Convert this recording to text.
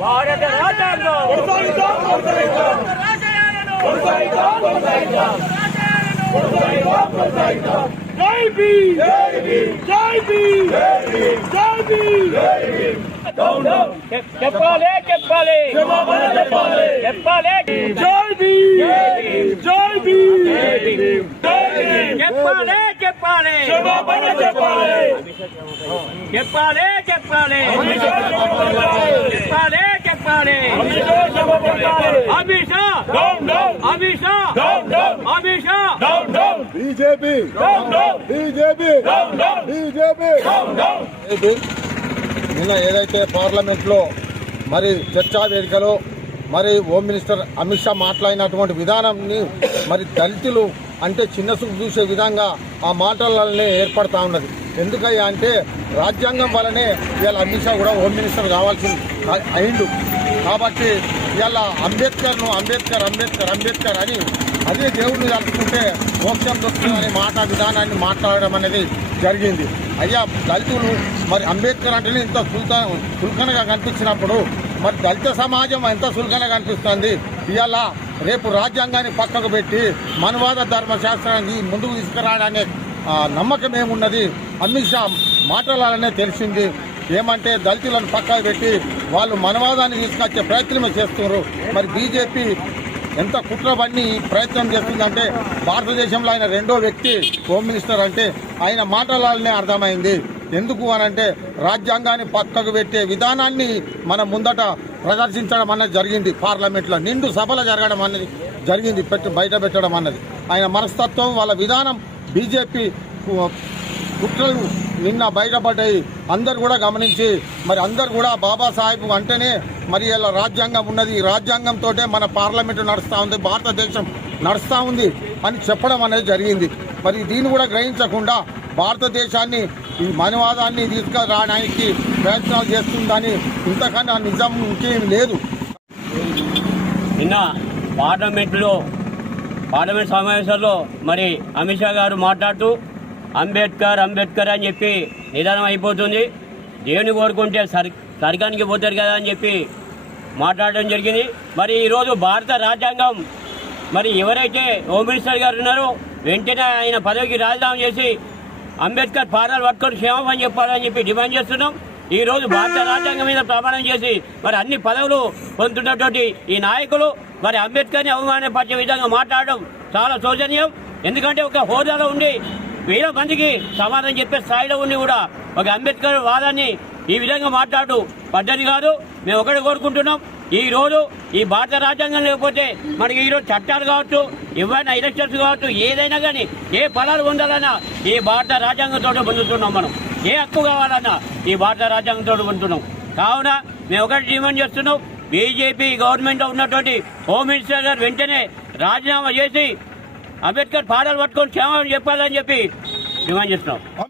భారత రాజ్యాంగం కొనసాగిద్దాం కొనసాగిద్దాం కొనసాగిద్దాం కొనసాగిద్దాం కొనసాగిద్దాం కొనసాగిద్దాం జై భీమ్ జై భీమ్ జై భీమ్ జై భీమ్ జై భీమ్ జై భీమ్ డౌన్ డౌన్ చెప్పాలి చెప్పాలి క్షమాపణ చెప్పాలి చెప్పాలి జై భీమ్ జై భీమ్ జై భీమ్ జై భీమ్ చెప్పాలి చెప్పాలి క్షమాపణ చెప్పాలి చెప్పాలి చెప్పాలి చెప్పాలి చెప్పాలి Amit Shah down down BJP. BJP. BJP. నిన్న ఏదైతే పార్లమెంట్లో మరి చర్చా వేదికలో మరి హోమ్ మినిస్టర్ అమిత్ షా మాట్లాడినటువంటి విధానాన్ని మరి దళితులు అంటే చిన్న చూపు చూసే విధంగా ఆ మాటలనే ఏర్పడతా ఉన్నది. ఎందుకయ్యా అంటే రాజ్యాంగం వలనే ఇవాళ అమిత్ షా కూడా హోమ్ మినిస్టర్ కావాల్సి అయిండు. కాబట్టి ఇవాళ అంబేద్కర్ను అంబేద్కర్ అంబేద్కర్ అంబేద్కర్ అని అదే దేవుడిని తలుచుకుంటే మోక్షం దొరుకుతుందనే మాట విధానాన్ని మాట్లాడడం అనేది జరిగింది. అయ్యా దళితులు మరి అంబేద్కర్ అంటేనే ఇంత సుల్క సుల్కనగా కనిపించినప్పుడు మరి దళిత సమాజం ఎంత సుల్కనగా కనిపిస్తుంది? ఇవాళ రేపు రాజ్యాంగాన్ని పక్కకు పెట్టి మనవాద ధర్మశాస్త్రాన్ని ముందుకు తీసుకురావడానికి నమ్మకం ఏమున్నది? అమిత్ షా మాట్లాడాలనే తెలిసింది. ఏమంటే దళితులను పక్కకు పెట్టి వాళ్ళు మనవాదాన్ని తీసుకొచ్చే ప్రయత్నమే చేస్తున్నారు. మరి బీజేపీ ఎంత కుట్ర పన్ని ప్రయత్నం చేస్తుందంటే భారతదేశంలో ఆయన రెండో వ్యక్తి హోమ్ మినిస్టర్ అంటే ఆయన మాట్లాడాలనే అర్థమైంది. ఎందుకు అనంటే రాజ్యాంగాన్ని పక్కకు పెట్టే విధానాన్ని మన ముందట ప్రదర్శించడం అన్నది జరిగింది. పార్లమెంట్లో నిండు సభలు జరగడం అన్నది జరిగింది. పెట్టి బయట పెట్టడం అన్నది. ఆయన మనస్తత్వం వాళ్ళ విధానం బీజేపీ కుట్రలు నిన్న బయటపడ్డాయి. అందరు కూడా గమనించి మరి అందరు కూడా బాబాసాహెబ్ అంటేనే మరి ఇలా రాజ్యాంగం ఉన్నది. ఈ రాజ్యాంగంతో మన పార్లమెంటు నడుస్తూ ఉంది భారతదేశం నడుస్తూ ఉంది అని చెప్పడం అనేది జరిగింది. మరి దీన్ని కూడా గ్రహించకుండా భారతదేశాన్ని ఈ మనవాదాన్ని తీసుకురావడానికి ప్రయత్నాలు చేస్తుందని ఇంతకన్నా నిజం ఇంకేం లేదు. నిన్న పార్లమెంట్లో పార్లమెంట్ సమావేశంలో మరి అమిత్ షా గారు మాట్లాడుతూ అంబేద్కర్ అంబేద్కర్ అని చెప్పి నిదానం అయిపోతుంది. దేవుని కోరుకుంటే సర్ స్వర్గానికి పోతారు కదా అని చెప్పి మాట్లాడడం జరిగింది. మరి ఈరోజు భారత రాజ్యాంగం మరి ఎవరైతే హోమ్ మినిస్టర్ గారు ఉన్నారో వెంటనే ఆయన పదవికి రాజీనామా చేసి అంబేద్కర్ పాదాలు పట్టుకొని క్షేమం చెప్పాలని చెప్పి డిమాండ్ చేస్తున్నాం. ఈ రోజు భారత రాజ్యాంగం మీద ప్రమాణం చేసి మరి అన్ని పదవులు పొందుతున్నటువంటి ఈ నాయకులు మరి అంబేద్కర్ని అవమానపరిచే విధంగా మాట్లాడడం చాలా శోచనీయం. ఎందుకంటే ఒక హోదాలో ఉండి వేల మందికి సమాధానం చెప్పే స్థాయిలో ఉండి కూడా ఒక అంబేద్కర్ వాదాన్ని ఈ విధంగా మాట్లాడు. పద్ధతి కాదు మేము ఒకటి కోరుకుంటున్నాం. ఈ రోజు ఈ భారత రాజ్యాంగం లేకపోతే మనకి ఈ రోజు చట్టాలు కావచ్చు ఏవైనా ఎలక్షన్స్ కావచ్చు ఏదైనా కానీ ఏ ఫలాలు పొందాలన్నా ఈ భారత రాజ్యాంగంతో పొందుతున్నాం మనం. ఏ హక్కు కావాలన్నా ఈ భారత రాజ్యాంగంతో పొందుతున్నాం కావున మేము ఒకటి డిమాండ్ చేస్తున్నాం. బీజేపీ గవర్నమెంట్లో ఉన్నటువంటి హోమ్ మినిస్టర్ గారు వెంటనే రాజీనామా చేసి అంబేద్కర్ పాదాలు పట్టుకొని క్షేమం చెప్పాలని చెప్పి డిమాండ్ చేస్తున్నాం.